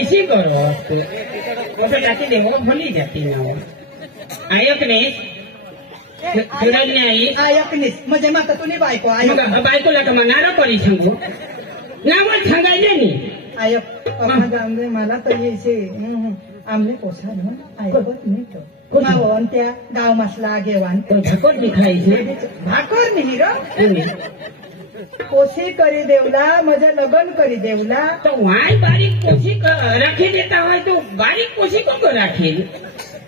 इसी करो कसं जाती देव भली जाती ना ऐकणेस फिरत नाही ऐकणेस म्हणजे माता तुने बायको बायकोला का नारा पडी सांगू नावच सांगायचे नाही ऐक गावले मला तर यायचे आमने पोसा ना ऐकत नाही तो मावण त्या गाव मसला घेवान भाकर खायचे भाकर नाही र कोशी करी देवला माझं लग्न करी देवला तो वाय बारीक कोशी राखी देता હોય तो बारीक कोशी को राखी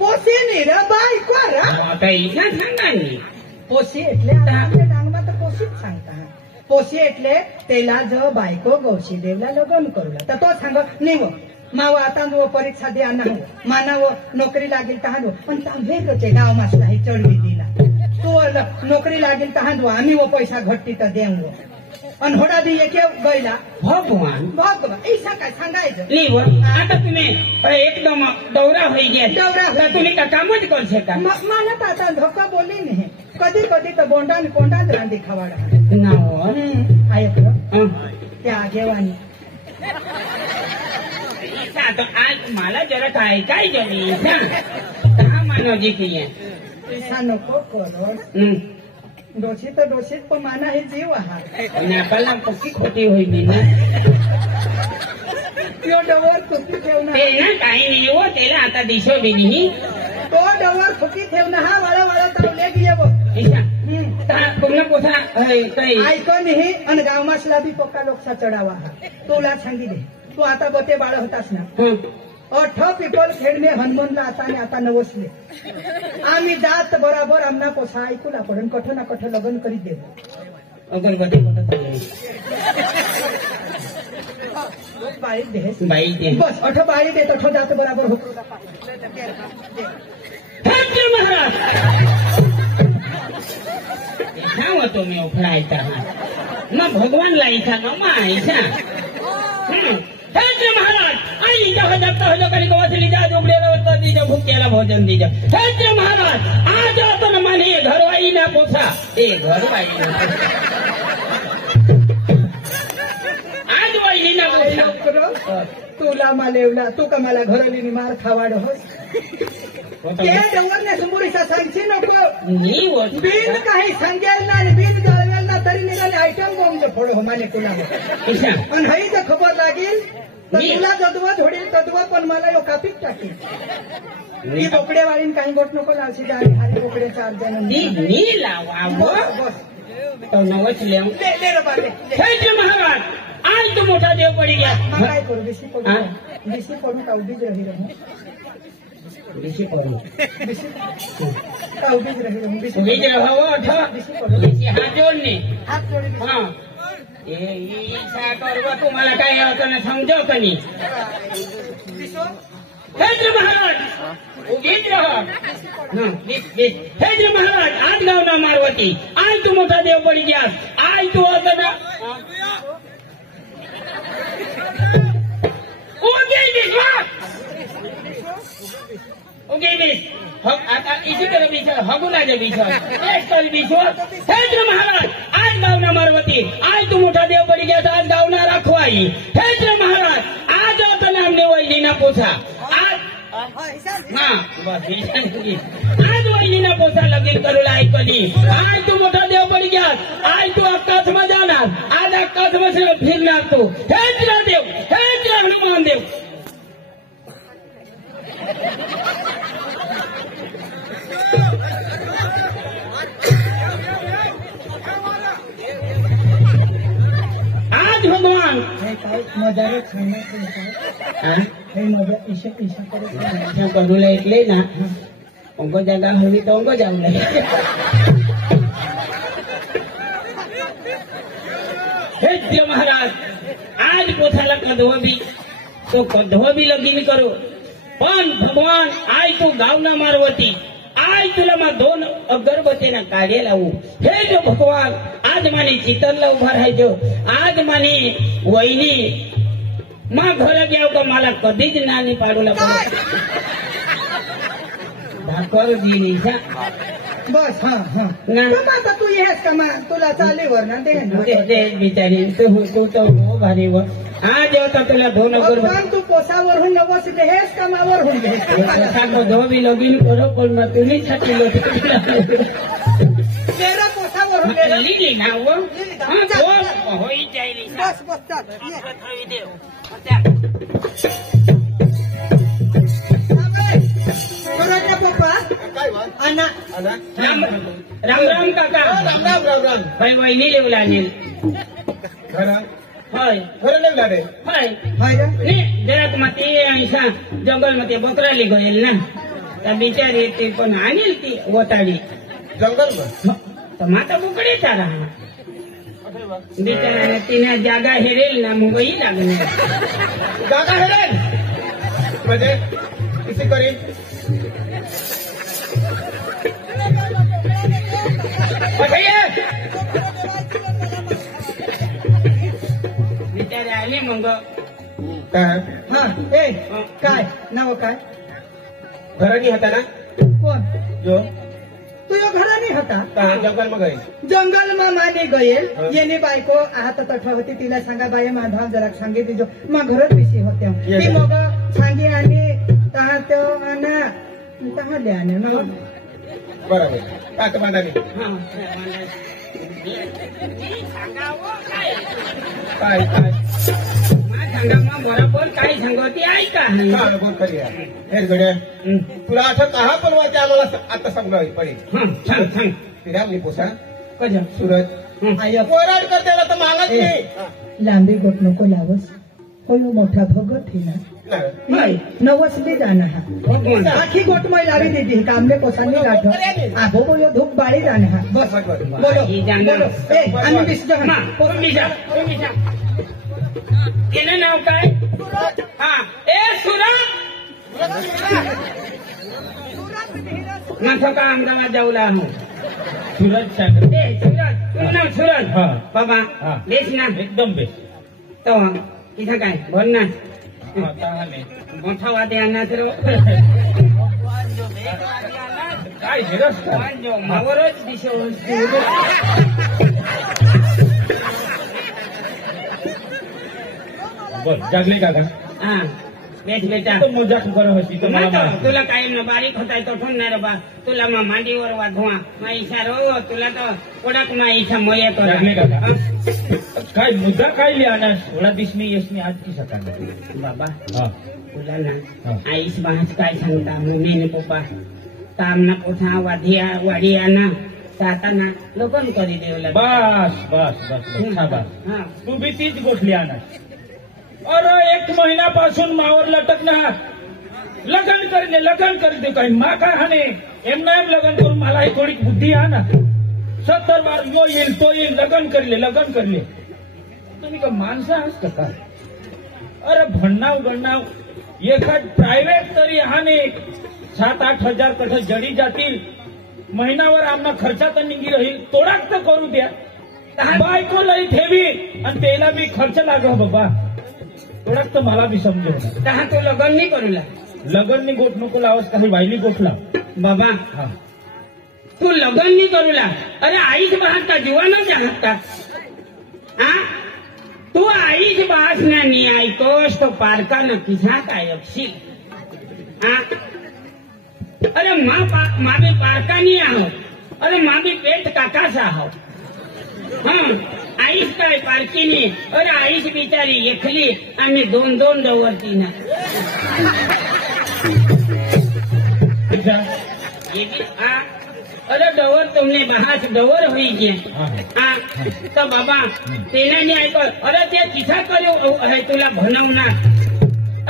कोशी नहीं रे बायको रे आता सांगा नाही पोशी એટલે आपल्या डांगમાં तर पोशीच सांगता पोशी એટલે तेला जो बायको गौशी देवला लग्न करूला तर तो सांग निव माव आता नो परीक्षा दे आणा मानाव नोकरी लागेल तहानो पण तांबे गचे गाव मासला हे चढवी दिला तो नोकरी लागेल तहानो आम्ही वो पैसा घट्टी तर देऊ आणि होडा दी एक गईला भगवान ऐसा काय सांगायचं निव आता तुम्ही एकदम दौरा होई गया दौरा तुम्ही का कामच करू शकता मला तर आता धोका बोलली नाही कधी कधी तर बोंडाने कोंडात रांधी खवाडा नाव ऐकलं त्या आगेवानी तो आज मला जरा काय काय जमी दहा मानवजी की ऐसा नको करो डोशी तर डोशीत पण माना हे जीव आहात आपल्याला पक्की खोटी होई मी ना तो डवर थुकी ठेवणार ते ना काही नाही हो त्याला आता दिशो बी नाही तो डवर थुकी ठेवणार हा वाळा वाळा तावले गे बघ पूर्ण पोसा ऐकून नाही आणि गावमासला बी पक्का लोकसा चढावा हा तुला सांगितले तू आता बते बाळ होतास ना 8 पीपल खेड में हनुमानला आता नवसले आम्ही जात बराबर आमना पोसा ऐकूला पडून कठो ना कठो लग्न करीत देऊ अगरबत्ती बाई दे बस 8 बाई दे 8 जात बराबर हो महाराज सांग तो मी उफळायचा ना भगवान लायचा ना मायचा महाराज आई जगत करी वसली जा जोगडेला दीजा भुक्याला भोजन दीजा हे महाराज आज आपण माने घरवाई ना पोसा ए घरवाई आज वाई ना पोसा तुला मालेवला तू का मला घरली मार खावाड होस ते डवरने समोरीचा सांगशी नको बिन काही सांगेल ना बीज जळवेल ना तरी निघाले आयटम बॉम्ब फोड हो माने तुला आणि हाई तर खबर लागेल तुला जदवा धोडील तदवा पण मला यो कापीत टाकेल ती बोकडेवाळीन काही गोट नको लावशी जा खाली बोकडे 4 जण मी लावा बस तो नवच लेव ले रे बाले हे महाराज आज तो मोठा देव पडी गया काय करू बेसी पडू का उभीच रही रहू बेसी पडू का उभीच रही रहू बीज रहो बेसी हात जोडणे हां ईसा करवा तुम्हाला काय होतं समजो कनी हे महाराज उभीच रहा हे महाराज आज गाव ना मारवती आज तू मोठा देव पडी गया आज तू आता ना आता इसी तरह बीच हगुनाच्या बीच हेच महाराज आज गावना मारवती आज तू मोठा देव पडी गया आज गावना राखवाई हेच महाराज आज आता नामने वैलीना पोसा आज हाँ बस आज वैलीना पोसा लगीन करूला ऐकली आज तू मोठा देव पडी गया आज तू आकाश में जाणार आज आकाश में फिरणार तू हेच देव हेच हनुमान देव आज भगवान मजारे ईशा करूला ऐकले ना उनको जगह हवी तो उनको जाऊ हे महाराज आज पोथाला कधवा भी लगीन करो पण भगवान आज तू गावना मारवती आज तुला मा 2 अगरबत्तीना काढे लावू हे जो भगवान आज माने चितरला उभा राहायचो आज माने वहिनी मा घर गेव का मला कधीच नानी पाडूला भाकर दिली बस हाँ हाँ आता तू आहेस का मग तुला चालीवर ना ते बिचारी तू तो भारी व हा जेव्हा तुला दोन तू पोसावरून नवस हेस का मावरून धोबी लगीन करो पण मग तुम्ही छाती तेरा पोसावरून लिहिली ना होई जायली बस बस पप्पा अण्णा राम राम काका राम राम राम राम भाई वहिनी येऊ लागेल होय खरं नाही रे होय हाय रे नाही जरा मग ते ऐसा जंगल मध्ये बकराली गયેल ना त्या बिचारी ते पण आणेल ती वताडी जंगल तर माता बुकडे चारा बिचारा तिने जागा हेरेल ना मुंबई लागणार जागा हेरेल म्हणजे किती करीन बिचारे आले मग काय काय नाव काय घरानी होता ना कोण जो तुझ्या घराने होता जंगल मग जंगल में माने गયેલ येने बायको आता तठ होती तिला सांगा बाई माधव जरा सांगे तिजो मग घरात पिशी होते ती मग सांगे आणि तहा तो आना तहा ले आने मग बरोबर काक मांडानी काय काय सांगा बरोबर काय सांगती ऐका बोल खरी हे गड्या तुला असं कहा पण वाटते आम्हाला आता समजावी पडेल सांग सांग फिरावली पोसा कशा सुरत पोराड करते तर मागत नाही लांबी गोट नको लावस कोण मोठा भगत ही ना नाही नवसली जाना हा आखी गोट मै लावी देती कामले कोसानी गाठ आबो बोलो धूप बाळी जाना हा बस बोलो बोलो आम्ही दिसतो तिने नाव काय हा ए सुरत माझं का आमदाला जाऊला हो सुरत सांग ए सुरत तुझं नाव सुरत बाबा बेस ना एकदम बेस तो तिथं काय बोल ना मोठा वादे आणला तर काय मावरच दिशो बस जागले काका हा बेस बेटा मजाक करा होती तुला काय न बारीक होताय तो ठोन नाही रे बा तुला मग मांडीवर वाधवा मा इशा रो तुला तर कोणाक मा इशा मये काय मुद्दा काय लिहाना थोडा दिसणी यशनी आज की सकाळ बाबा तुला ना आईस बास काय सांगता मम्मी पप्पा काम ना पोथा वाढिया ना साताना लोकन करी देवला बस बस बस तू बी तीच गोठली आणा अरे 1 महिन्यापासून मावर लटकणार लगन करते काही मा काय हाने एम लगन करून मला ही थोडी बुद्धी हा ना 70 बार यो येईल तो येईल लगन करले तुम्ही का माणसं आहात का अरे भन्नाव एखाद प्रायव्हेट तरी हाने 7-8 हजार कठ जडी जातील महिनावर आमना खर्चा तर निघी राहील तोडाक तर करू द्या बायको लई ठेवी आणि त्याला बी खर्च लागो बाबा तोडाक तर मला बी समजू तहा तो लगन नाही करूला लगन नी गोठ नको लावस काही वायली गोठ लाव बाबा तू लगन नाही करूला अरे आईच बास का जीवानच आहात का हा तू आईच बास ना नी ऐकोस तो पारका न किसा काय अक्षील हा अरे मा बी पारका नहीं आहो अरे मा बी पेट काकासा आहो हाँ आईस काय पारकी नहीं अरे आईस बिचारी एकली आम्ही 2-2 डवरती ना अरे डवर तुमने बहास डवर हुई हाँ तो बाबा तेने नहीं ऐको अरे ते किसा करो है तुला भनवना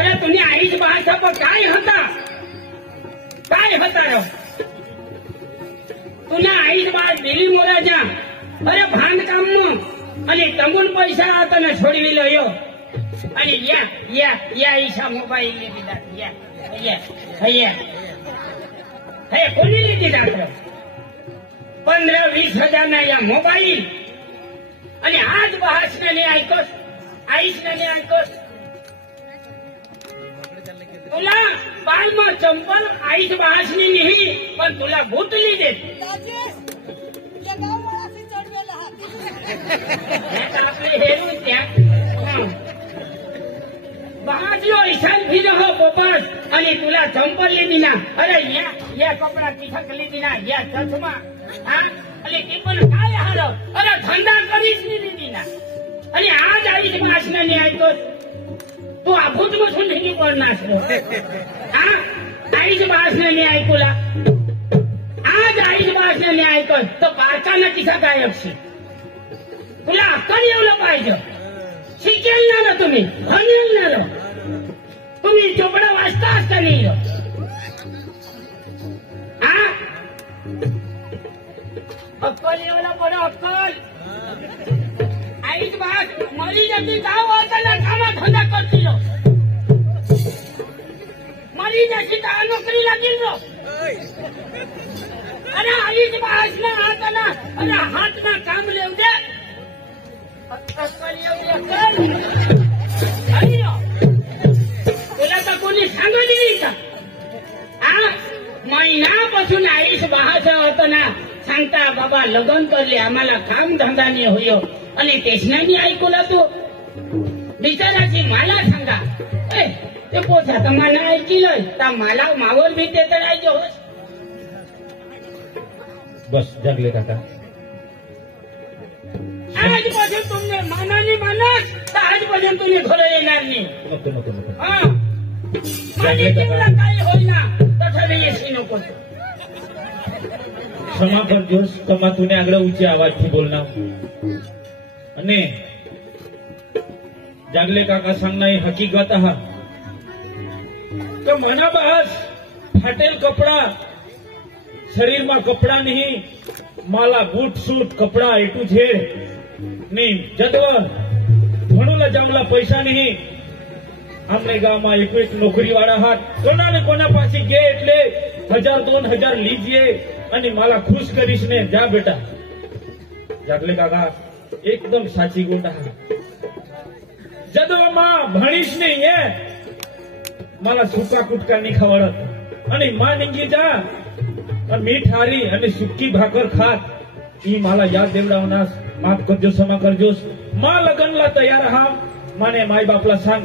अरे तुम्ही आईस बहास काय होता तुला आईस बास दिली मोराजा अरे बांधकाम નું અને તમુન પૈસા તને છોડી લ્યો અને યા ઈશા મોબાઈલ ની દીધા યા હે કોની લીધી દાખલો 15-20 હજાર ના યા મોબાઈલ અને આજ બહાસ ને નહીં આઈકોસ આઈસ ને નહીં આઈકોસ तुला बाल में चंपल आईस बहास नहीं पण तुला भूतली देत आपले हेरू त्या बाजू ईशान भी रहो पोपट आणि तुला चंपल लिहिली ना अरे या कपडा तिथं लिहिली ना या चष्मा आणि ती पण काय हार अरे धंदा कधीच लिहिली ना आणि आज आईच भाषणाने ऐकतो तू अभूत बसून लिहिली पडणार आईच भाषणाने ऐकूला आज आईच भाषणाने ऐकत तर बारकांना तिचा काय अक्षी तुला अक्कल येवलं पाहिजे शिकेल ना तुम्ही म्हणेल ना तुम्ही चोपडा वाचता असता नाही अक्कल येवलं पण अक्कल आईच भाष मरी जाती गाव असताना कामा धंदा करतील मरी जाती तर नोकरी लागेल अरे आईच भाष ना हाताना अरे हात ना काम लेव दे तुला तर कोणी सांगितली का महिनापासून आईस बहाच होत ना सांगता बाबा लग्न करले आम्हाला काम धंदा नाही होय आणि तेच नाही ऐकूला तू बिचाराची मला सांगा ते पोचा तर मला ऐकलंय तर मला मावर बी ते करायचे होत बस जगले काका आजपासून तुम्ही मानाने मानस तर आजपासून तुम्ही घरं येणार नाही नको माझी जीवला काही होईना तसं येशी नको क्षमा करजोस क्षमा तूने આગળ ઊંચી આવાજથી બોલના અને જાગલે કાકા सांगना ही हकीकत आहे તો મના બહાસ ફાટેલ કપડા શરીરમાં કપડા નહીં માલા બૂટ સૂટ કપડા એ ટુ ઝેડ નહીં જદવા ભણોલા જમલા પૈસા નહીં આપણે ગામમાં એક નોકરી વાળા હાથ કોના ને કોના પાસે ગે એટલે 1000-2000 લીજીએ અને માલા ખુશ કરીશ ને જા બેટા જાગલે કાકા એકદમ સાચી ગોટ आहे જદવામાં ભણીશ નહીં હે માલા સુકા કુટકા નહીં ખવડત અને માં નીંગી જા मीठ हारी અને સુકી ભાકર ખાત ઈ માલા યાદ દેવડાવનાસ માફ કરજો क्षमा करजोस માં લગનલા તૈયાર હા માને માય બાપલા सांग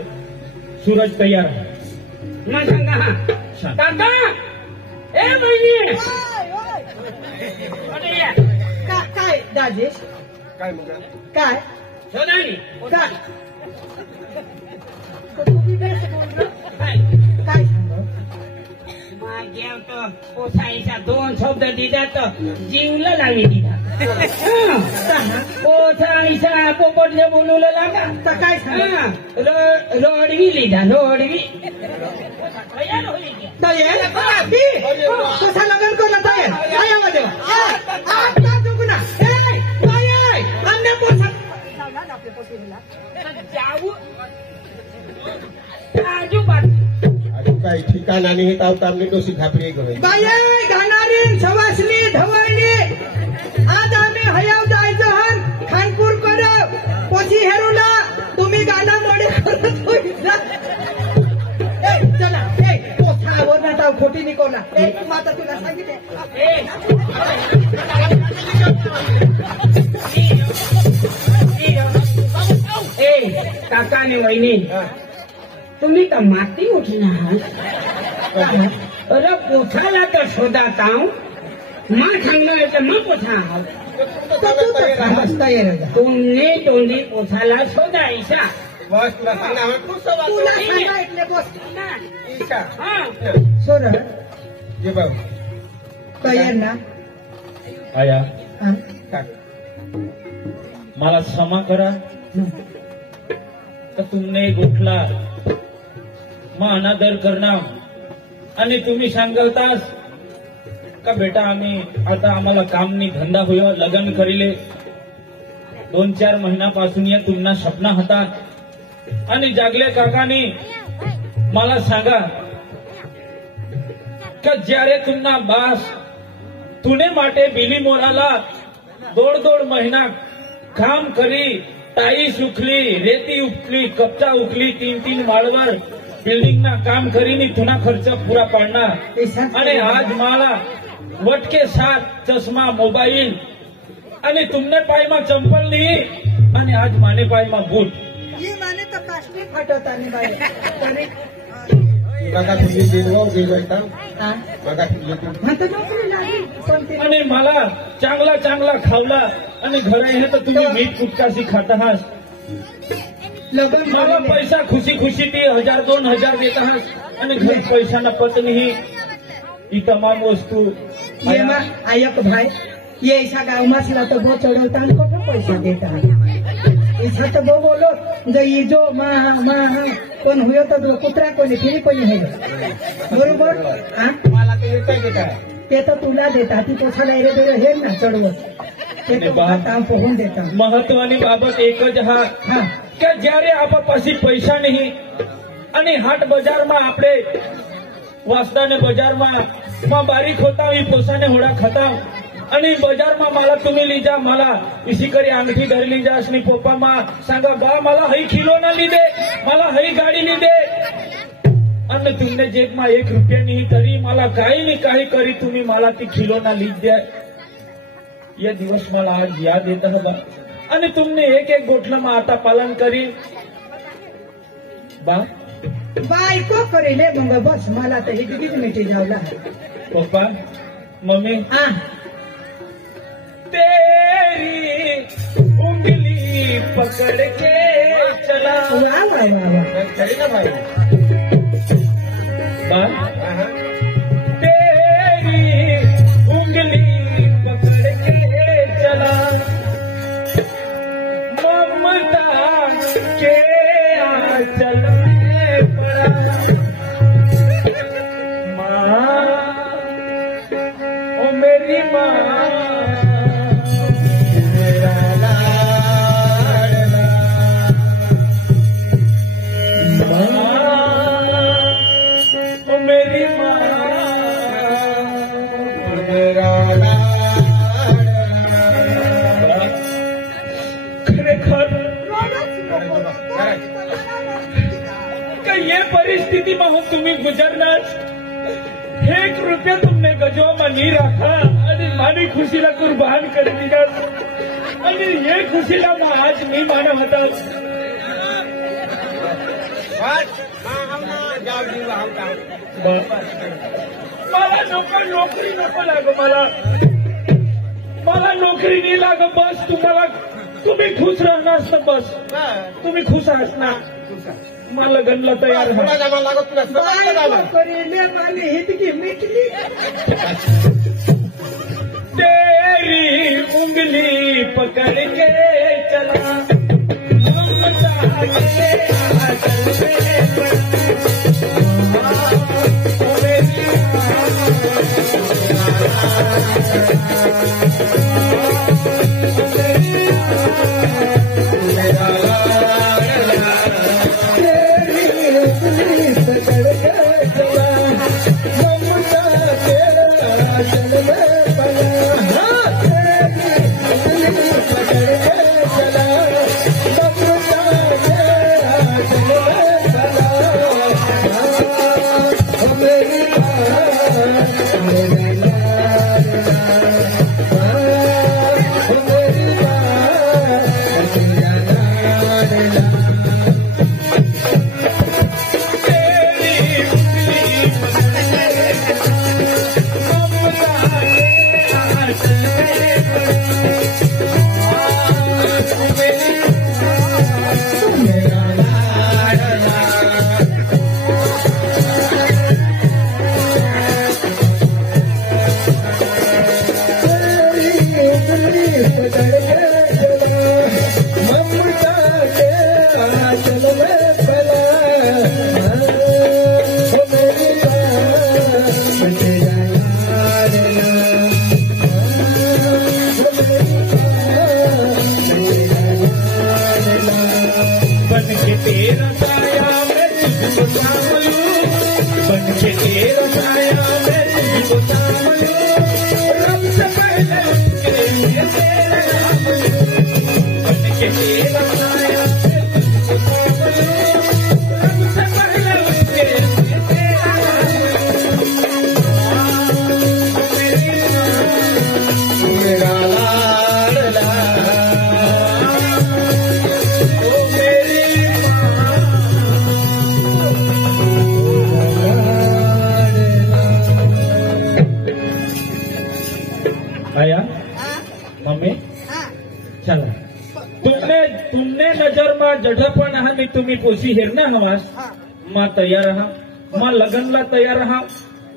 सूरज तैयार आहे मग सांगा काका ए बहिणी काय दाजेश काय मुगा काय सोनाली काय काय सांग मागे तो पोसाईचा 2 शब्द दिला तर जीवला लावी दिला पोसाईचा पोपटले बोलवलं लागा तर काय सांग रोडवी लिहिला रोडवी तयार होईल तयार कसा लग्न करला तयार काय आवाज देवा आता दुगुना काय अन्य पोसा जाऊ आजूबाजू काय ठिकाण आणि हे तावतामनी डोसी खापरी गई बाय गाणारी सवासनी ढवळणी आज आम्ही हयाव जायचो हन खानपूर करो पोची हेरूला तुम्ही गाणं मोडे करत होईला चला पोथावर ना ताव खोटी निकोला माता तुला सांगितले काका आणि वहिनी तुम्ही तर माती उठणार अरे पोथाला तर शोधात आहो मा सांगणार तर मग पोथा तुम्ही तोंडी पोथाला शोधायचा बस तुला सांगणार तुला सांगितले बस ईशा सोर ये बघ तयार ना आया काय मला क्षमा करा तर तुमने गोठला मग अनादर करणार आणि तुम्ही सांगलतास का बेटा आम्ही आता आम्हाला काम नाही धंदा होय लग्न करिले 2-4 महिन्यापासून या तुमना सपना हातात आणि जागले काकानी मला सांगा का જ્યારે तुमना बास तुने माटे बिली मोराला 2-2 महीना काम करी टाईस उखली रेती उखली कपचा उखली 3-3 माळवर बिल्डिंग ना काम करीनी तुना खर्च पूरा पाडणार आणि आज मला वटके साथ चष्मा मोबाईल અને तुमने पायમાં ચંપલ નહીં અને આજ માને પાયમાં બૂટ. ये माने तो प्लास्टिक फटत आणि बाई तरी मगा तुझी दिनवा गेलो होता हा मगा तुझी आता नोकरी लागली पण ते અને मला चांगला चांगला खावला आणि घरा हे तर तुम्ही मीठ कुटकाशी खाता आहात. लग्न मला झालेलं. पैसा खुशी खुशी ती 1000-2000 देत आहात आणि घरी पैशाना पत नाही. ही तमाम वस्तू ये मा आयक भाई ये ऐसा गाँव मसला तो वो चढ़ौता को पैसा देता है ऐसा तो वो बोलो जो ये जो माँ कोण हुयो तो कुत्रा कोणी फिरी कोणी है बरोबर हा? मला ते येतंय की काय ते तर तुला देता ती पोसाला रे हे ना चढवत ते तो काम पोहून देता મહત્વની બાબત એક જ હા हा કે જ્યારે આપણા પાસે પૈસા નહીં અને હાટ બજારમાં આપણે વાસદાને બજારમાં બારીક હોતા ही પોસાને હોડા ખાતા आणि बजारमा मला तुम्ही लिजा मला इसी करी अंगठी धरली जास नि पप्पा सांगा बा मला हई खिलोना लीदे मला हई गाडी लीदे आणि तुमने जेबमा 1 रुपया नाही तरी मला काही नाही काही करी तुम्ही मला ती खिलोना लीद द्या. ये दिवस मला आज याद येत है आणि तुमने एक एक गोठलामा आता पालन करी बा बायको करेले मग बस मला तर हिटकीच मिठी जावला पप्पा मम्मी हा तेरी उंगली पकड़ के चला वा वा वा वा खरी ना भाई बा हा हा तेरी उंगली पकड़ के चला ममता के आंचल में पड़ा माँ ओ मेरी माँ ओ मेरी माँ खरेखर का ये परिस्थितीમાં હું तुम्ही गुजरणार 1 रुपया तुमने गजोમાં नहीं रखा आणि मारी खुशीला कुर्बान कर दिला आणि ये खुशीला आज मी मानव होता जाऊ जीव आवता मला नोकरी नको लाग मला नोकरी नाही लाग बस तुम्ही खुश राहणार तर बस तुम्ही खुश आहात ना मला लग्नला तयार थोडा व्हा. जमा लागत तुला समजलं बायको झालं करेले आणि हिटकी मिटली तेरी उंगली पकड़ के चला ममता के आंचल में पड़ा. ओ मेरी मम्मी चला तुमने नजर में जड़पन हा मी तुम्ही पोसी हेर ना हवास मैं तैयार रहा मैं लगन ला तैयार रहा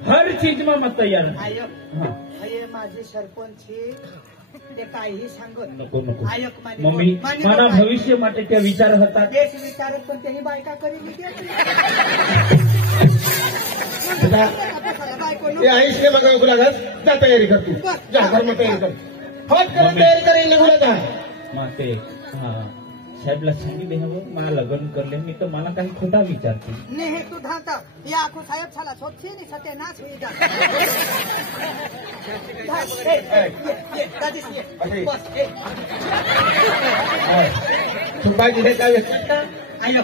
हर चीज में मैं तैयार रहा हाँ. माझे सरपंच ते काही सांगत नको नको आयक मम्मी मारा भविष्य माटे त्या विचार होता तेच विचारत पण त्यांनी बायका करेल ये आईस ने मग गुलागास जा तयारी कर तू जा घर में तयारी कर फट कर तयारी करेल गुलागा माते हा साहेबला सांगितले हवं मला लग्न करले मी तर मला काही खोटा विचारते नाही तू धाता या आखो साहेब छाला सोपशी नि सत्यानाश होई जा तू बाजी हे काय आयो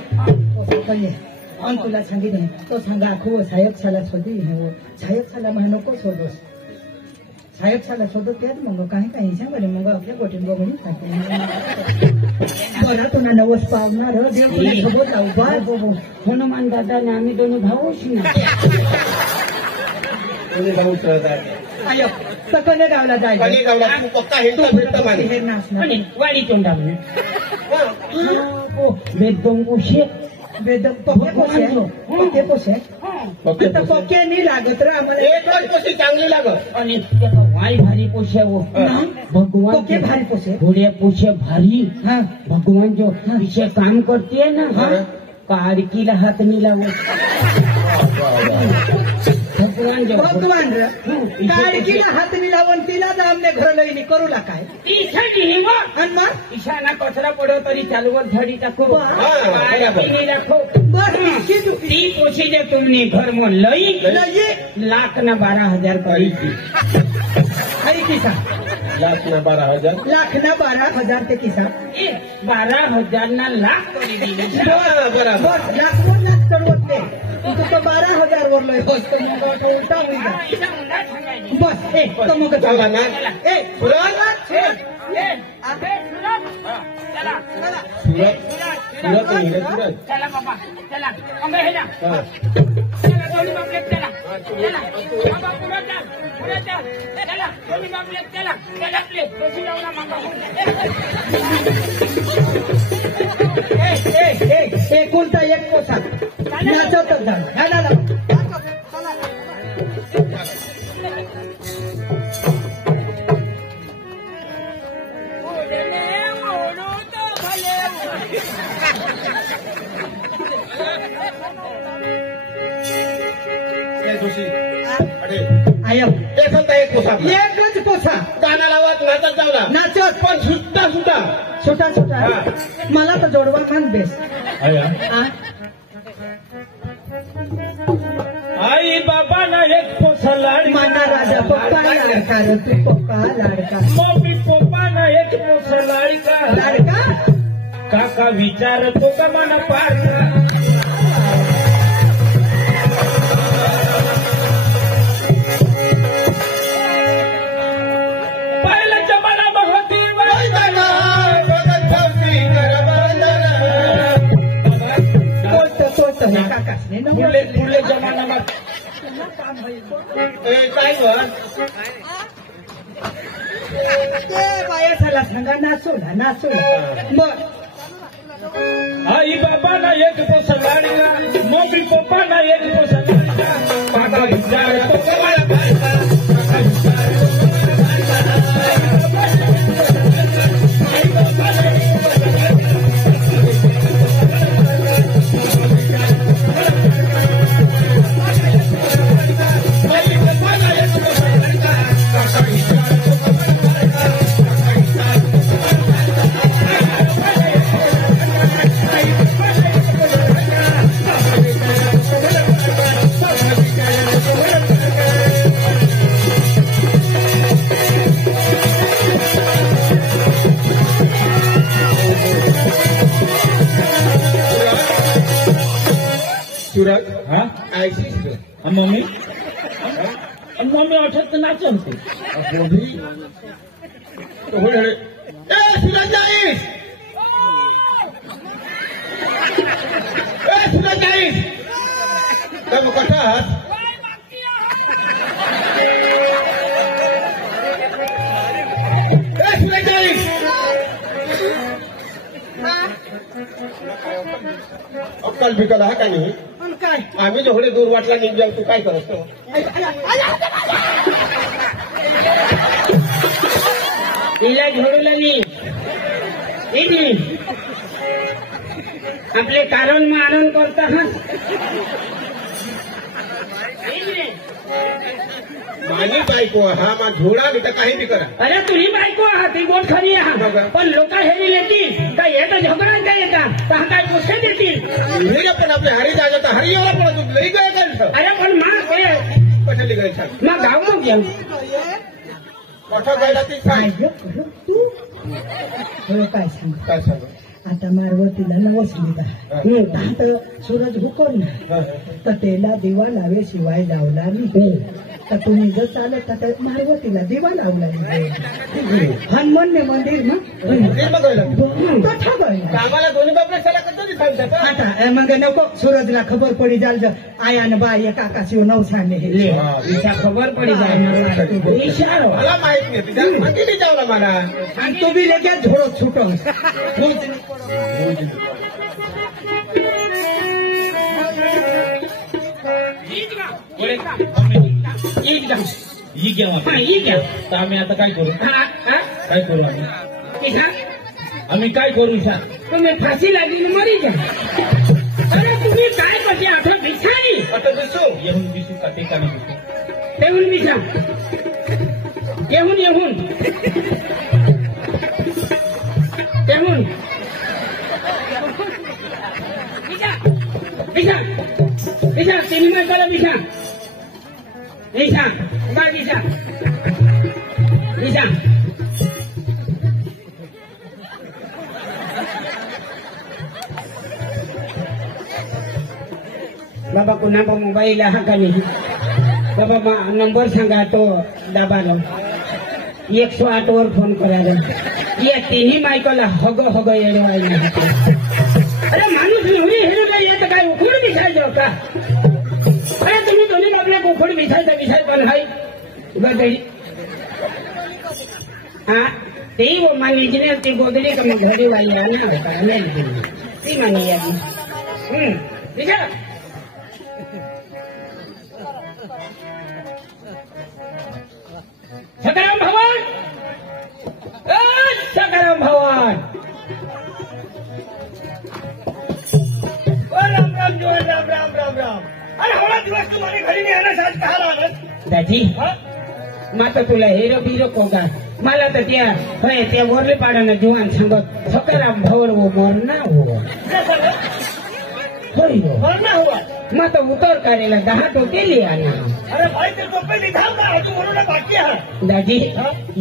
अन तुला सांगितले तो सांगा आखो साहेब छाला शोधी हे साहेब छाला म्हण नको शोधोस साहेब छाला शोधत त्यात मग काही काही सांगले मग आपल्या गोटीन बघून बरं तुला नवस पावणार देव तुला सोबत लावू बाय बाबू हनुमान दादा आणि आम्ही दोन भाऊच ना कोणी जाऊ शकत आयो सकने गावला जायचं कणी गावला तू पक्का हेंता भेटता माने हे नाचणार आणि वाडी तोंडावणे वेदोंगू शेत वेद पक्के पोसे आता पक्के नाही लागत रे आम्हाला एकच कशी चांगली लागत आणि वाई भारी पोछे वो भगवान पक्के भारी पोसे घोड़े पोछे भारी हाँ भगवान जो पीछे काम करती है ना कारकीला हाथ नहीं लागत भगवान जो भगवान रे काडकीला हात मिलावून तिला आमने घर लईनी करूला काय आणि मग ईशाना कचरा पडो तरी चालूवर झाडी टाको कारकी राखो बस ती पोछी जे तुमने घर में लई लाख ना 12,000 पड़ी थी आई किसा लाख ना 12,000 लाख ना 12,000 ते किसा 12,000 ना लाख पड़ी दी बरोबर बस लाख वर लाख चढवत नाही तू तो 12,000 वर लय होस तो मग तो उलटा होईल बस ए तो मग चला ना ए सुरत चला बाबा चला अंगे है ना चला दोनी बाबले चला चला बाबा पुढे चल चला दोनी बाबले चला प्ले बसी लावला मागा ए कोणता एक पोसा नाचतच जा ह्याला आयो एखादा एक पोसा एकच पोसा गाणं लावत नाचत जावला नाचत पण सुट्टा सुट्टा छोटा छोटा मला तर जोडवा मान बेस आई बाबा ना एक पोसा लाड माना राजा पप्पा लाडका रे तू पप्पा लाडका मम्मी पप्पा ना एक पोसा लाडका लाडका काका विचार तो का मना पार पुढले जमाना काय वर ते बाया झाला सांगा नाचूला मग आई बाबा ना एक पोसा लाडका मम्मी पप्पा ना एक पोसा लाडका काका विचार तो का मना पार सुरत हाँ आयसीस मम्मी मम्मी अठत नाचन तू तो हो रे ए सुरत जाईस Kamu katas? Sudah अक्कल बिकल हा का नाही पण काय आम्ही जेवढे दूर वाटला निघ जाऊ तू काय करतो तिला झोडूला नाही आपले कारण मग आनंद करता हा माझी बायको हा मा झोडा मी तर काही बी करा अरे तुझी बायको आहात ती गोट खरी आहात पण लोक हेरी लेतील काय येतं झगडा काय येतात तर हा काय पुस्तक देतील नाही पण आपले हरी जागा तर हरी एवढा पण तू लई काय करतो अरे पण मग कशा लिगायचं मग गाव मग घेऊ मोठा गायला ती सांग तू काय सांग काय सांग आता मारवतीला नवसली का आता सूरज हुकोल ना तर त्याला दिवा लावे शिवाय लावला नाही तर तुम्ही जर चालत तर मारवतीला दिवा लावला नाही हनुमान मंदिर ना कामाला दोन्ही बापरे सला कधी सांगतात आता मग नको सूरजला खबर पडी जाल आया न बा एक आकाशी नऊ सांगे खबर पडी जाय इशारो मला माहित नाही मंदिरी जावला मला आणि तू बी लगेच झोडत सुटल तर आम्ही आता काय करू काय करू आम्ही काय करू सर तुम्ही फाशी लागली मरी जा अरे तुम्ही काय कशी आठवण भिसारी आता दिसू येऊन दिसू का ते का नाही दिसू तेहून भिसा येहून भिसा तिन्ही मला भिसा बाबा कुणा मोबाईल हा का नाही बाबा नंबर सांगा तो दाबाला 108 वर फोन करायला या तिन्ही मायकोला हग येणे अरे माणूस एवढी हे काय येतं काय उखून विचारायचं का अरे तुम्ही दोन्ही आपल्या उखून विचारायचा विचार पण नाही गदडी हा ते वो मान इंजिनियर ती गोदडी का मग घरी वाली आना ती मानी यादी विचार सकाराम भवन सकाराम भवन राम राम अरे हवा दिवस तुम्हाला घरी नाही आला आज कहा आलात दाजी माता तुला हेरो बिरो कोगा मला तर त्या वरले पाड्यानं जुवान सांगत सकाराम भवन वो मरना हो मरना हुआ माता उतर करेला 10 टोटेली आना अरे भाई तेरे को पहले धाम का तू बोलना बाकी है दादी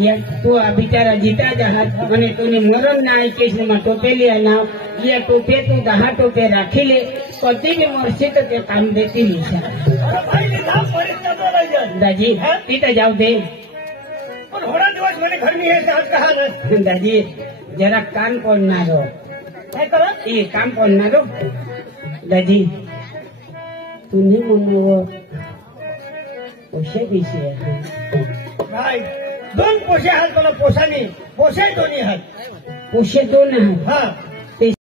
ये तू बिचारा जीता जहाज અને તુની મરણ ના કેસ માં ટોપેલી આના ये टोपे तू 10 टोपे राखीले कधी बी मरशी तर ते काम देतील अरे भाई ने धाम परिस्थिती बोलायचं दादी तिथे जाऊ दे पण थोड़ा दिवस मैंने घर में है आज कहा ना दादी जरा कान पडणारो काय करा ये काम पडणारो दादी तुम्ही म्हणून पोषे विषय भाई दोन पोशे हात मला पोसानी पोशे दोन्ही हात पोषे दोन आहेत हा